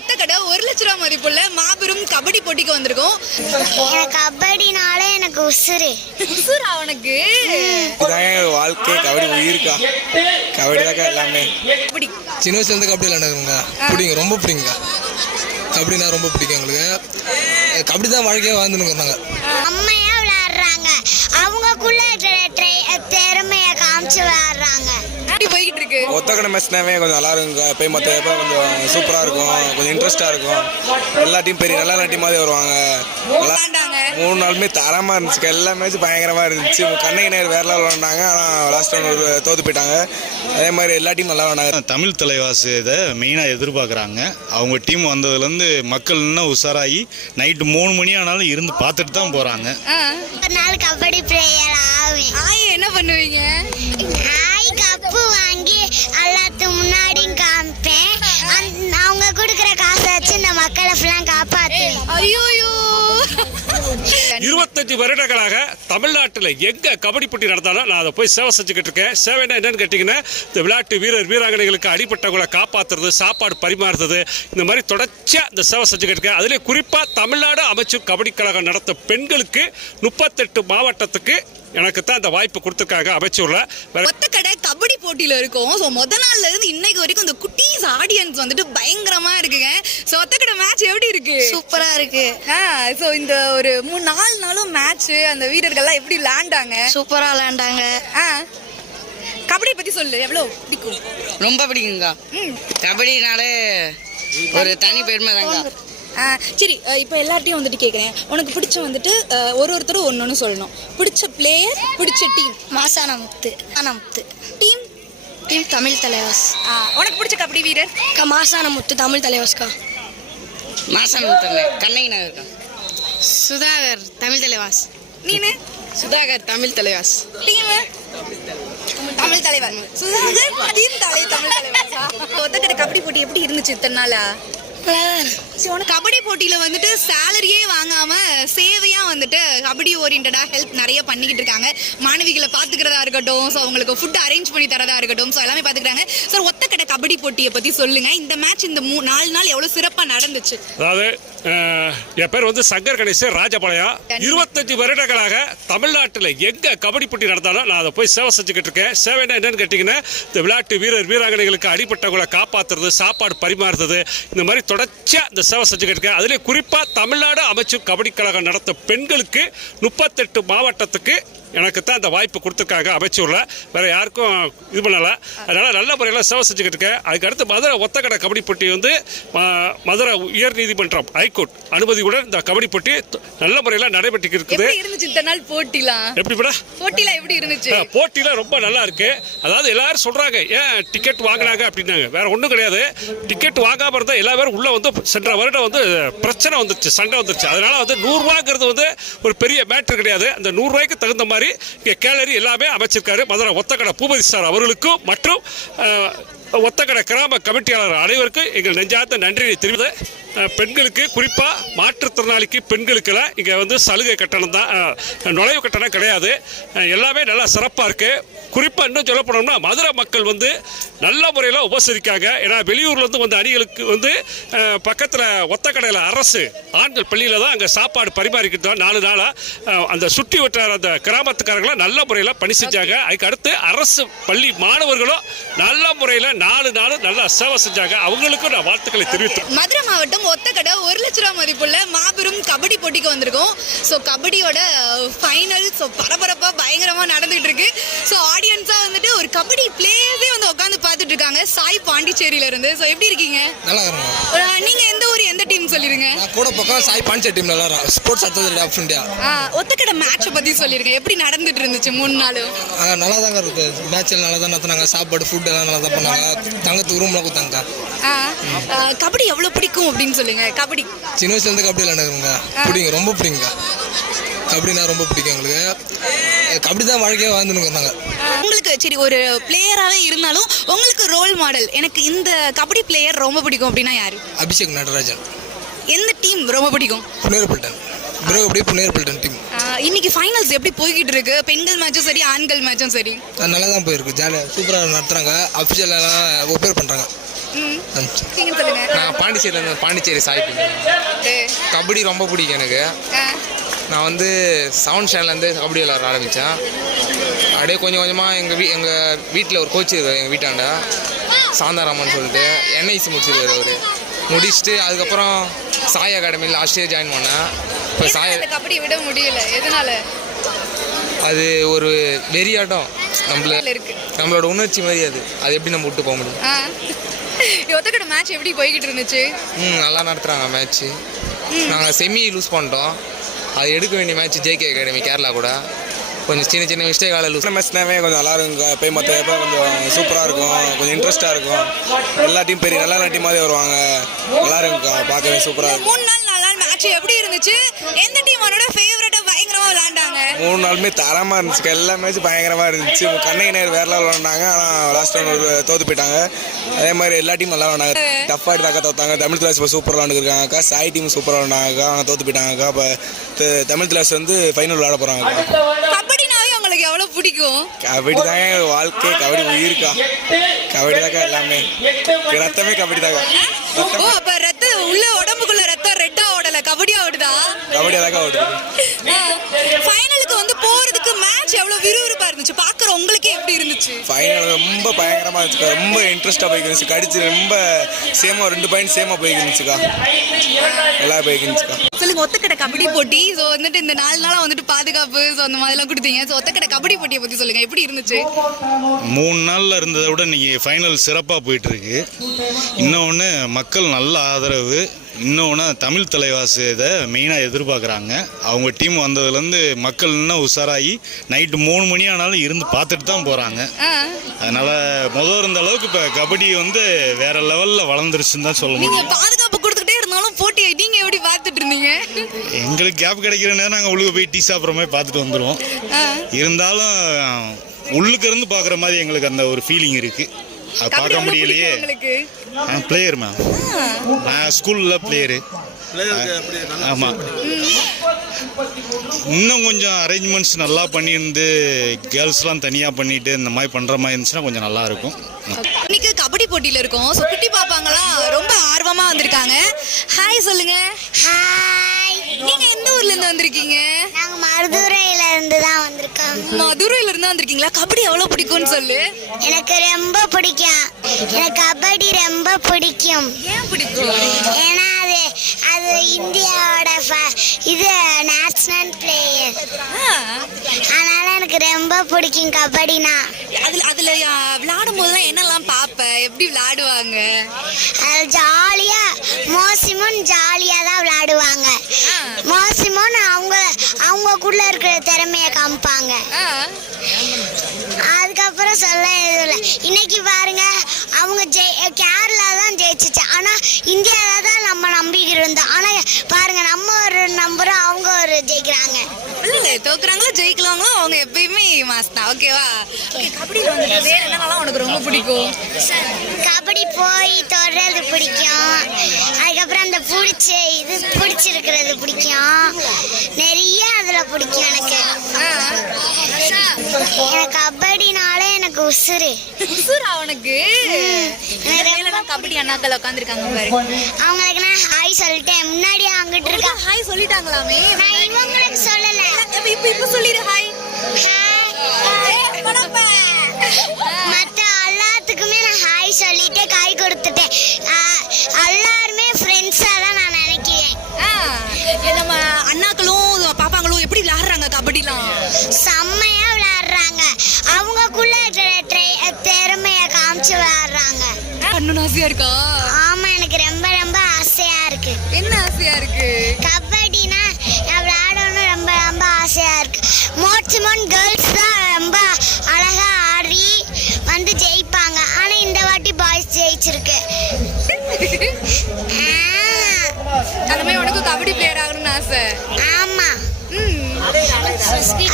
ஒத்தக்கடை ஒரு லட்ச ரூபா மதிப்புள்ள மாபெரும் கபடி போட்டிக்கு வந்திருக்கோம். எனக்கு கபடினால எனக்கு உசுறு. உசுரா உனக்கு? வாழ்க்கை கபடி உயிருக்கா. கபடி தாக்கா எல்லாமே. கபடி. சின்ன வயசுலேருந்து கபடி விளையாண்டுங்க பிடிங்க ரொம்ப பிடிங்க. கபடினா ரொம்ப பிடிக்கும் எங்களுக்கு. கபடி தான் வாழ்க்கையாக வாழ்ந்துன்னு இருந்தாங்க. அம்மையா விளையாடுறாங்க. அவங்கக்குள்ள ஒத்தக்கடை மேட்ச்னாவே கொஞ்சம் நல்லா இருக்குங்க போய் மற்ற எப்போ கொஞ்சம் சூப்பராக இருக்கும். கொஞ்சம் இன்ட்ரெஸ்ட்டாக இருக்கும். எல்லா டீம் பெரிய நல்ல நல்ல டீமாகவே வருவாங்க. மூணு நாளுமே தரமாக இருந்துச்சு. எல்லா மேட்ச்சும் பயங்கரமாக இருந்துச்சு. கண்ணகி நேர் வேற லெவல் விளாண்டாங்க ஆனால் லாஸ்ட் ஒன் ஒரு தோத்து போயிட்டாங்க. அதே மாதிரி எல்லா டீம் நல்லா விளாண்டாங்க தமிழ் தலைவாசி இதை மெயினாக எதிர்பார்க்குறாங்க. அவங்க டீம் வந்ததுலேருந்து மக்கள் இன்னும் உஷாராகி நைட்டு மூணு மணி ஆனாலும் இருந்து பார்த்துட்டு தான் போகிறாங்க நாள் கபடி பிளேயர் என்ன பண்ணுவீங்க? வாங்கி எல்லாத்துக்கு முன்னாடியும் காமிப்பேன். அவங்க கொடுக்குற காசை வச்சு இந்த மக்களை ஃபுல்லாக காப்பாற்றுவேன் ஐயோயோ. இருபத்தஞ்சு வருடங்களாக தமிழ்நாட்டில் எங்க கபடி போட்டி நடந்தாலும் நான் அதை போய் சேவை செஞ்சுக்கிட்டு இருக்கேன். சேவைன்னா என்னன்னு கேட்டிங்கன்னா இந்த விளையாட்டு வீரர் வீராங்கனைகளுக்கு அடிப்பட்டவங்களை காப்பாற்றுறது சாப்பாடு பரிமாறுறது இந்த மாதிரி தொடர்ச்சியாக இந்த சேவை செஞ்சுக்கிட்டு இருக்கேன். அதிலே குறிப்பாக தமிழ்நாடு அமைச்சு கபடி கழகம் நடத்த பெண்களுக்கு முப்பத்தெட்டு மாவட்டத்துக்கு எனக்கு தான் இந்த வாய்ப்பு கொடுத்துருக்காங்க அமைச்சூரில். வேற ஒத்தக்கடை கபடி போட்டியில இருக்கோம். ஸோ முத நாள்ல இருந்து இன்னைக்கு வரைக்கும் இந்த குட்டீஸ் ஆடியன்ஸ் வந்துட்டு பயங்கரமா இருக்குங்க. ஸோ ஒத்தக்கடை மேட்ச் எப்படி இருக்கு? சூப்பரா இருக்கு. ஆ ஸோ இந்த ஒரு மூணு நாலு நாளும் மேட்ச் அந்த வீரர்கள்லாம் எப்படி விளையாண்டாங்க சூப்பரா விளையாண்டாங்க ஆ கபடி பத்தி சொல்லு எவ்வளோ பிடிக்கும்? ரொம்ப பிடிக்குங்க ம். கபடினாலே ஒரு தனி பெருமை தாங்க சரி இப்போ எல்லார்ட்டையும் வந்துட்டு கேட்குறேன் உனக்கு பிடிச்ச வந்துட்டு ஒரு ஒருத்தரும் ஒன்று ஒன்று சொல்லணும். பிடிச்ச பிளேயர் பிடிச்ச team Masana Muthu Masana Muthu team team Tamil Thalaivas. உனக்கு பிடிச்ச கபடி வீரர்? அக்கா மாசான முத்து தமிழ் தலைவாஸ்க்கா மாசம் கண்ணகி நகர் சுதாகர் தமிழ் தலைவாஸ். நீனு? சுதாகர் தமிழ் தலைவாஸ். டீம்? தமிழ் தலைவர் சுதாகர் டீம் தலை தமிழ் தலைவரா ஒத்தக்கடை கபடி போட்டி எப்படி இருந்துச்சு இத்தனை நாளா? கபடி போட்டியில வந்துட்டு சேலரியே வாங்காம சேவையா வந்துட்டு கபடி ஓரியன்டா ஹெல்ப் நிறைய பண்ணிக்கிட்டு இருக்காங்க. மாணவிகளை பாத்துக்கிறதா இருக்கட்டும் ஸோ அவங்களுக்கு ஃபுட் அரேஞ்ச் பண்ணி தரதா இருக்கட்டும் ஸோ எல்லாமே பாத்துக்கிறாங்க சார் ஒத்தக்கடை கபடி போட்டியை பத்தி சொல்லுங்க. இந்த மேட்ச் இந்த மூ நாலு நாள் எவ்வளவு சிறப்பா நடந்துச்சு? அதாவது என் பேர் வந்து சங்கர் கணேசன் ராஜபாளையம் இருபத்தஞ்சு வருடங்களாக தமிழ்நாட்டில் எங்க கபடி போட்டி நடந்தாலும் நான் அதை போய் சேவை செஞ்சுக்கிட்டு இருக்கேன். சேவைன்னா என்னன்னு கேட்டிங்கன்னா இந்த விளையாட்டு வீரர் வீராங்கனைகளுக்கு அடிப்பட்டவங்களை காப்பாற்றுறது சாப்பாடு பரிமாறுறது இந்த மாதிரி தொடர்ச்சியாக இந்த சேவை செஞ்சுக்கிட்டு இருக்கேன். அதிலே குறிப்பாக தமிழ்நாடு அமைச்சர் கபடி கழகம் நடத்த பெண்களுக்கு முப்பத்தெட்டு மாவட்டத்துக்கு எனக்கு தான் இந்த வாய்ப்பு கொடுத்துருக்காங்க அமைச்சூரில். வேற யாருக்கும் இது பண்ணலை. அதனால் நல்ல முறையில் சேவை செஞ்சுக்கிட்டு இருக்கேன். அதுக்கு அடுத்து மதுரை ஒத்தக்கடை கபடி போட்டி வந்து மதுரை உயர் நீதிமன்றம் ஹைகோர்ட் அனுமதியுடன் இந்த கபடி போட்டி நல்ல முறையில் நடைபெற்று இருக்குது. எப்படி போட்டிலாம்? எப்படி போட்டிலாம் இருந்துச்சு? போட்டியில் ரொம்ப நல்லா இருக்கு. அதாவது எல்லாரும் சொல்றாங்க ஏன் டிக்கெட் வாங்கினாங்க? அப்படின்னாங்க. வேற ஒன்றும் கிடையாது. டிக்கெட் வாங்காம இருந்தா எல்லா பேரும் உள்ள வந்து சென்ற வருடம் வந்து பிரச்சனை வந்துருச்சு சண்டை வந்துருச்சு. அதனால வந்து நூறுரூவாங்கிறது வந்து ஒரு பெரிய மேட்ரு கிடையாது. அந்த நூறுரூவாய்க்கு தகுந்த மாதிரி இங்கே கேலரி எல்லாமே அமைச்சிருக்காரு. மதுரை ஒத்தக்கடை பூபதி சார் அவர்களுக்கும் மற்றும் ஒத்தக்கடை கிராம கமிட்டியாளர் அனைவருக்கும் எங்கள் நெஞ்சார்ந்த நன்றியை தெரிவித்து பெண்களுக்கு குறிப்பாக மாற்றுத்திறனாளிக்கு பெண்களுக்கெல்லாம் இங்கே வந்து சலுகை கட்டணம் தான் நுழைவு கட்டணம் கிடையாது. எல்லாமே நல்லா சிறப்பாக இருக்குது குறிப்பாக இன்னும் சொல்ல போனோம்னா மதுரை மக்கள் வந்து நல்ல முறையில் உபசரிக்காங்க. ஏன்னா வெளியூர்லேருந்து வந்த அணிகளுக்கு வந்து பக்கத்தில் ஒத்தக்கடையில் அரசு ஆண்கள் பள்ளியில் தான் அங்கே சாப்பாடு பரிமாறிக்கிட்டு தான் நாலு நாளாக அந்த சுற்றி வட்டார அந்த கிராமத்துக்காரங்களாம் நல்ல முறையில் பணி செஞ்சாங்க. அதுக்கு அடுத்து அரசு பள்ளி மாணவர்களும் நல்ல முறையில் நாலு நாள் நல்லா சேவை செஞ்சாங்க. அவங்களுக்கும் நான் வாழ்த்துக்களை தெரிவித்தேன் மதுரை மாவட்டம் ஒத்தக்கடை ஒரு லட்ச ரூபா மதிப்புள்ள மாபெரும் கபடி போட்டிக்கு வந்திருக்கோம். ஸோ கபடியோட ஃபைனல் ஸோ பரபரப்பாக பயங்கரமாக நடந்துகிட்டு இருக்கு. ஸோ ஆடியன்ஸாக வந்துட்டு ஒரு கபடி பிளேயர்ஸே வந்து உட்காந்து பார்த்துட்டு இருக்காங்க. சாய் பாண்டிச்சேரியில இருந்து. ஸோ எப்படி இருக்கீங்க? நல்லா இருக்கிறோம் அஹ் நீங்க எந்த ஊர் எந்த டீம் சொல்லிருங்க? கூட பக்கம் சாய் பாண்டிச்சேரி டீம் நல்லா இருக்கும் ஸ்போர்ட்ஸ் அடுத்தது ஆஃப் இந்தியா ஒத்தக்கடை மேட்சை பத்தி சொல்லிருங்க. எப்படி நடந்துட்டு இருந்துச்சு மூணு நாளும் நல்லா தாங்க இருக்கு. மேட்ச் எல்லாம் நல்லா தான் நடத்துனாங்க. சாப்பாடு ஃபுட் எல்லாம் நல்லா தான் பண்ணாங்க. தங்கத்துக்கு ரூம்லாம் கொடுத்தாங்க. கபடி எவ்வளவு பிடிக்கும் அப்படின்னு சொல்லுங்க. கபடி. சின்ன வயசுலேருந்து கபடி விளையாண்டுங்க பிடிங்க ரொம்ப பிடிங்க. கபடினா ரொம்ப பிடிக்கும் எங்களுக்கு. கபடி தான் வாழ்க்கையாக வாழ்ந்துன்னு இருந்தாங்க. உங்களுக்கு சரி ஒரு பிளேயராகவே இருந்தாலும் உங்களுக்கு ரோல் மாடல் எனக்கு இந்த கபடி பிளேயர் ரொம்ப பிடிக்கும் அப்படின்னா யாரு? அபிஷேக் நடராஜன். எந்த டீம் ரொம்ப பிடிக்கும்? புனேர்பல்டன் பிறகு அப்படியே புனேர்பல்டன் டீம் இன்னைக்கு ஃபைனல்ஸ் எப்படி போய்கிட்டு இருக்கு? பெண்கள் மேட்சும் சரி ஆண்கள் மேட்சும் சரி. நல்லா தான் போயிருக்கு. ஜாலியாக சூப்பராக நடத்துகிறாங்க அஃபிஷியலெல்லாம் ஒப்பேர் பண்ணுறாங்க ம். நீங்க சொல்லுங்க. நான் பாண்டிச்சேரியிலேருந்து பாண்டிச்சேரி சாய் கபடி ரொம்ப பிடிக்கும் எனக்கு. நான் வந்து செவன்த் ஸ்டாண்டர்ட்லேருந்து கபடி விளாட ஆரம்பித்தேன் அப்படியே கொஞ்சம் கொஞ்சமாக எங்கள் வீ எங்கள் வீட்டில் ஒரு கோச் இருக்கார் எங்கள் வீட்டாண்ட. சாந்தாராமன் சொல்லிட்டு என்ஐசி முடிச்சிருக்காரு அவர். முடிச்சுட்டு அதுக்கப்புறம் சாய் அகாடமியில் லாஸ்ட் இயர் ஜாயின் பண்ணேன். இப்போ சாய் கபடி விட முடியல? எதனால? அது ஒரு வெறியாட்டம். நம்மள நம்மளோட உணர்ச்சி மாதிரி அது. அது எப்படி நம்ம விட்டு போக முடியும்? ஒத்தக்கட மேட்ச் எப்படி போய்கிட்டு இருந்துச்சு? ம் நல்லா நடத்துகிறாங்க மேட்ச்சு நாங்கள் செமி லூஸ் பண்ணிட்டோம். அது எடுக்க வேண்டிய மேட்ச் ஜேகே அகாடமி கேரளா கூட. கொஞ்சம் சின்ன சின்ன மிஸ்டேக்கால லூஸ் சின்ன மேட்ச்னாவே கொஞ்சம் நல்லா இருக்குங்க போய் மற்ற எப்போ கொஞ்சம் சூப்பராக இருக்கும். கொஞ்சம் இன்ட்ரெஸ்ட்டாக இருக்கும். எல்லா டீம் பெரிய நல்ல நல்ல டீம் மாதிரி வருவாங்க. நல்லா இருக்குங்க பார்க்கவே சூப்பராக இருக்கும். மேட்ச் எப்படி இருந்துச்சு? எந்த டீமோட ஃபேவரட்டா பயங்கரமா விளையாண்டாங்க? மூணு நாளுமே தரமாக இருந்துச்சு. எல்லா மேட்ச்சும் பயங்கரமாக இருந்துச்சு. கண்ணகி நேர் வேற லெவலில் விளாண்டாங்க ஆனால் லாஸ்ட் டைம் ஒரு தோத்து போயிட்டாங்க. அதே மாதிரி எல்லா டீமும் நல்லா விளாண்டாங்க டஃப்பாக எடுத்தாக்கா தோத்தாங்க. தமிழ் கிளாஸ் இப்போ சூப்பராக விளாண்டுருக்காங்கக்கா சாய் டீம் சூப்பராக விளாண்டாங்கக்கா அவங்க தோத்து போயிட்டாங்கக்கா. இப்போ த- தமிழ் கிளாஸ் வந்து ஃபைனல் விளாட போகிறாங்க கபடினாவே உங்களுக்கு எவ்வளவு பிடிக்கும்? கபடி தாங்க வாழ்க்கை கபடி உயிருக்கா. கபடி தாக்கா எல்லாமே. ரத்தமே கபடி தாக்கா ஓ அப்ப ரத்த உள்ள உடம்புக்குள்ள ரத்தம் கபடியா ஓடுதா கபடியாக தாக்கா ஓடுது ஃபைனலுக்கு வந்து போறதுக்கு மேட்ச் எவ்வளவு விறுவிறுப்பா இருந்துச்சு? பாக்குற உங்களுக்கே எப்படி இருந்துச்சு? ஃபைனல் ரொம்ப பயங்கரமாக இருந்துச்சுக்கா. ரொம்ப இன்ட்ரெஸ்ட்டாக போய்க்கிருந்துச்சு. கடிச்சு ரொம்ப சேமாக ரெண்டு பாயிண்ட் சேமாக போய்க்கிருந்துச்சுக்கா. நல்லா போய்க்கிருந்துச்சுக்கா. சொல்லுங்க ஒத்தக்கடை கபடி போட்டி. ஸோ வந்துட்டு இந்த நாலு நாளா வந்துட்டு பாதுகாப்பு ஸோ அந்த மாதிரிலாம் கொடுத்தீங்க. ஸோ ஒத்தக்கடை கபடி போட்டியை பத்தி சொல்லுங்க. எப்படி இருந்துச்சு? மூணு நாளில் இருந்ததை விட இன்னைக்கு ஃபைனல் சிறப்பாக போயிட்டுருக்கு இன்னொன்று மக்கள் நல்ல ஆதரவு. இன்னொன்று தமிழ் தலைவாசு இதை மெயினாக எதிர்பார்க்குறாங்க. அவங்க டீம் வந்ததுலேருந்து மக்கள் இன்னும் உஷாராகி நைட்டு மூணு மணி ஆனாலும் இருந்து பார்த்துட்டு தான் போகிறாங்க அதனால் முதல் இருந்த அளவுக்கு இப்போ கபடி வந்து வேற லெவலில் வளர்ந்துருச்சுன்னு தான் சொல்ல முடியும். பாதுகாப்பு கொடுத்துக்கிட்டே இருந்தாலும் போட்டியை நீங்க எப்படி பார்த்துட்டு இருந்தீங்க? எங்களுக்கு கேப் கிடைக்கிற நேரம் நாங்கள் உள்ளுக்கு போய் டீ சாப்பிட்ற மாதிரி பார்த்துட்டு வந்துடுவோம். இருந்தாலும் உள்ளுக்கு இருந்து பார்க்குற மாதிரி எங்களுக்கு அந்த ஒரு ஃபீலிங் இருக்குது அது கபடி பார்க்க முடியலையே. உங்களுக்கு. பிளேயர் மேம் நான் ஸ்கூலில் பிளேயரு ஆமாம் இன்னும் கொஞ்சம் அரேஞ்ச்மெண்ட்ஸ் நல்லா பண்ணியிருந்து கேர்ள்ஸ்லாம் தனியாக பண்ணிட்டு இந்த மாதிரி பண்ணுற மாதிரி இருந்துச்சுன்னா கொஞ்சம் நல்லா இருக்கும். இன்னைக்கு கபடி போட்டியில இருக்கோம். ஸோ குட்டி பாப்பாங்கலாம் ரொம்ப ஆர்வமா வந்திருக்காங்க. ஹாய் சொல்லுங்க. ஹாய் நீங்க எந்த ஊர்ல இருந்து வந்திருக்கீங்க? நாங்க மருதுரையில இருந்து தான் வந்திருக்கோம். மதுரையில இருந்து வந்திருக்கீங்களா? கபடி எவ்வளவு பிடிக்கும்னு சொல்லு. எனக்கு ரொம்ப பிடிக்கும். எனக்கு கபடி ரொம்ப பிடிக்கும். ஏன் பிடிக்கும்? ஏன்னா அது அது இந்தியாவோட இது நேஷனல் பிளேயர் அதனால எனக்கு ரொம்ப பிடிக்கும் கபடினா. அதுல அதுல விளையாடும் போதெல்லாம் என்னெல்லாம் பாப்ப எப்படி விளையாடுவாங்க? அது ஜாலியா மோசிமுன் ஜாலியா தான் விளையாடுவாங்க ஆ. மோசிமுன் அவங்க அவங்கக்குள்ள இருக்கிற திறமைய காமிப்பாங்க. அதுக்கப்புறம் சொல்ல எதுவும் இல்லை. இன்னைக்கு பாருங்க அவங்க ஜெய் கேரளா தான் ஜெயிச்சிச்சு. ஆனா இந்தியாவில தான் நம்ம நம்பிக்கிட்டு இருந்தோம் ஆனா பாருங்க நம்ம ஒரு நம்புறோம் அவங்க ஒரு ஜெயிக்கிறாங்க. இல்ல இல்ல தோக்குறாங்களோ ஜெயிக்கலாங்களோ அவங்க எப்பயுமே மாஸ் தான். ஓகேவா கபடியில வந்துட்டு வேற என்னென்னலாம் உனக்கு ரொம்ப பிடிக்கும்? கபடி போய் தொடர்றது பிடிக்கும். அதுக்கப்புறம் அந்த பிடிச்ச இது பிடிச்சிருக்கிறது பிடிக்கும். நிறைய அதுல பிடிக்கும் எனக்கு. எனக்கு கபடினாலே எனக்கு உசுறு. உசுரா உனக்கு? கபடி அண்ணாக்கள் உட்காந்துருக்காங்க பாரு. அவங்களுக்கு நான் ஹாய் சொல்லிட்டேன். முன்னாடி அங்கிட்டு இருக்கா? ஹாய் சொல்லிட்டாங்களாமே? நான் இவங்களுக்கு சொல்லல. இப்ப இப்ப சொல்லிடு ஹாய் மத்த எல்லாத்துக்குமே நான் ஹாய் சொல்லிட்டு காய் கொடுத்துட்டேன். எல்லாருமே ஃப்ரெண்ட்ஸா தான் நான் நினைக்கிறேன். நம்ம அண்ணாக்களும் ஆசையா இருக்கா? ஆமா எனக்கு ரொம்ப ரொம்ப ஆசையா இருக்கு. என்ன ஆசையா இருக்கு? கபடினா விளையாடணும் ரொம்ப ரொம்ப ஆசையா இருக்கு. மோட்சிமோன் கேர்ள்ஸ் தான் ரொம்ப அழகா ஆடி வந்து ஜெயிப்பாங்க. ஆனா இந்த வாட்டி பாய்ஸ் ஜெயிச்சிருக்கு. அந்த மாதிரி உனக்கு கபடி பிளேயர் ஆகணும்னு ஆசை. ஆமா. ஆக்சுவலி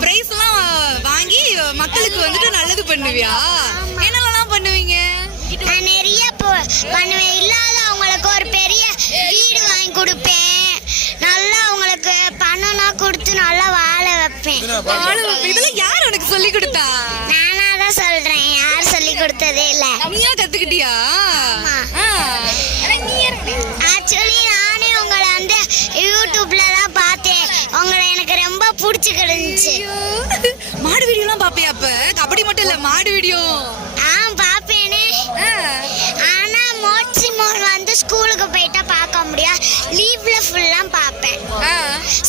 பிரைஸ் எல்லாம் வாங்கி பண்ணுவியா? என்னெல்லாம் பண்ணுவீங்க? நான் நிறைய போ- பண்ணுவேன். இல்லாதவங்களுக்கு ஒரு பெரிய வீடு வாங்கி கொடுப்பேன். நல்லா அவங்களுக்கு பணம்லாம் கொடுத்து நல்லா வாழ வைப்பேன். இதெல்லாம் யார் உனக்கு சொல்லி கொடுத்தா? நானா தான் சொல்றேன். யார் சொல்லி கொடுத்ததே இல்லை. நீயா கத்துக்கிட்டியா ஆ. ஆக்சுவலி நானே உங்களை வந்து யூடியூப்ல தான் பார்த்தேன் உங்களை எனக்கு ரொம்ப பிடிச்சி கிடந்துச்சு. மாடு வீடியோலாம் பாப்பியா அப்ப? கபடி மட்டும் இல்ல மாடு வீடியோ. ஆ பார்ப்பேனே. ஆனா மோட்சி மோன் வந்து ஸ்கூலுக்கு போயிட்டா பார்க்க முடியாது லீவ்ல ஃபுல்லா பார்ப்பேன்.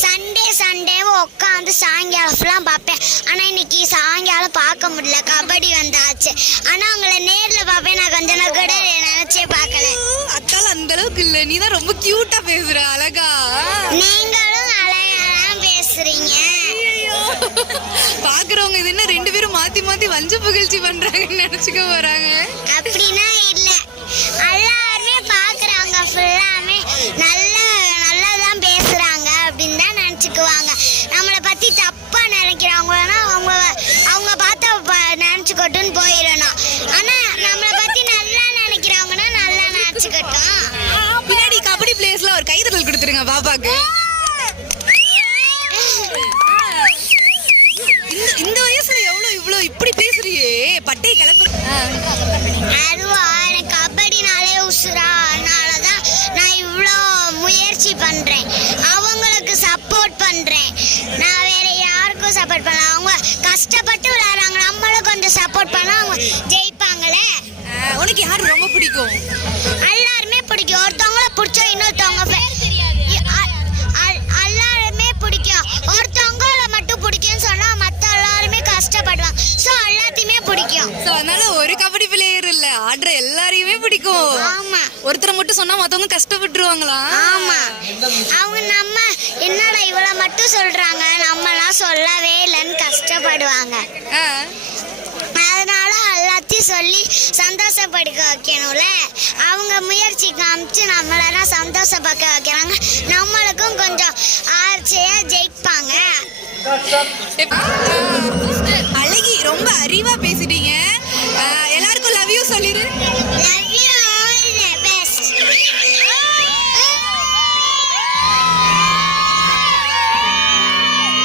சண்டே சண்டேவும் உட்காந்து சாயங்காலம் ஃபுல்லாக பார்ப்பேன் ஆனால் இன்னைக்கு சாயங்காலம் பார்க்க முடியல. கபடி வந்தாச்சு. ஆனால் உங்களை நேரில் பார்ப்பேன் நான் கொஞ்ச நாள் கூட நினச்சே பார்க்கல அக்கால அந்த அளவுக்கு இல்ல. நீ தான் ரொம்ப கியூட்டா பேசுற அழகா. பாக்குறவங்க இது என்ன ரெண்டு பேரும் மாத்தி மாத்தி வஞ்ச புகழ்ச்சி பண்றாங்கன்னு நினைச்சுக்க போறாங்க. அப்படின்னா இல்ல. எல்லாருமே பாக்குறாங்க ஃபுல்லாமே நல்ல பிடிக்கும். எல்லாருமே பிடிக்கும். ஒருத்தவங்கள பிடிச்சா இன்னொருத்தவங்க எல்லாருமே பிடிக்கும். ஒருத்தவங்கள மட்டும் பிடிக்கும்னு சொன்னால் மற்ற எல்லாருமே கஷ்டப்படுவாங்க. ஸோ எல்லாத்தையுமே பிடிக்கும். சோ அதனால ஒரு கபடி பிளேயர் இல்ல. ஆடுற எல்லாரையுமே பிடிக்கும். ஆமா. ஒருத்தரை மட்டும் சொன்னா மத்தவங்க கஷ்டப்பட்டுருவாங்களா? ஆமா. அவங்க நம்ம என்னடா இவள மட்டும் சொல்றாங்க? நம்மலாம் சொல்லவே இல்லைன்னு கஷ்டப்படுவாங்க. பற்றி சொல்லி சந்தோஷப்படுக்க வைக்கணும்ல? அவங்க முயற்சி காமிச்சு நம்மளெல்லாம் சந்தோஷப்பக்க வைக்கிறாங்க. நம்மளுக்கும் கொஞ்சம் ஆர்ச்சியாக ஜெயிப்பாங்க. அழகி ரொம்ப அறிவாக பேசிட்டீங்க எல்லாருக்கும் லவ் யூ சொல்லிடு லவ் யூ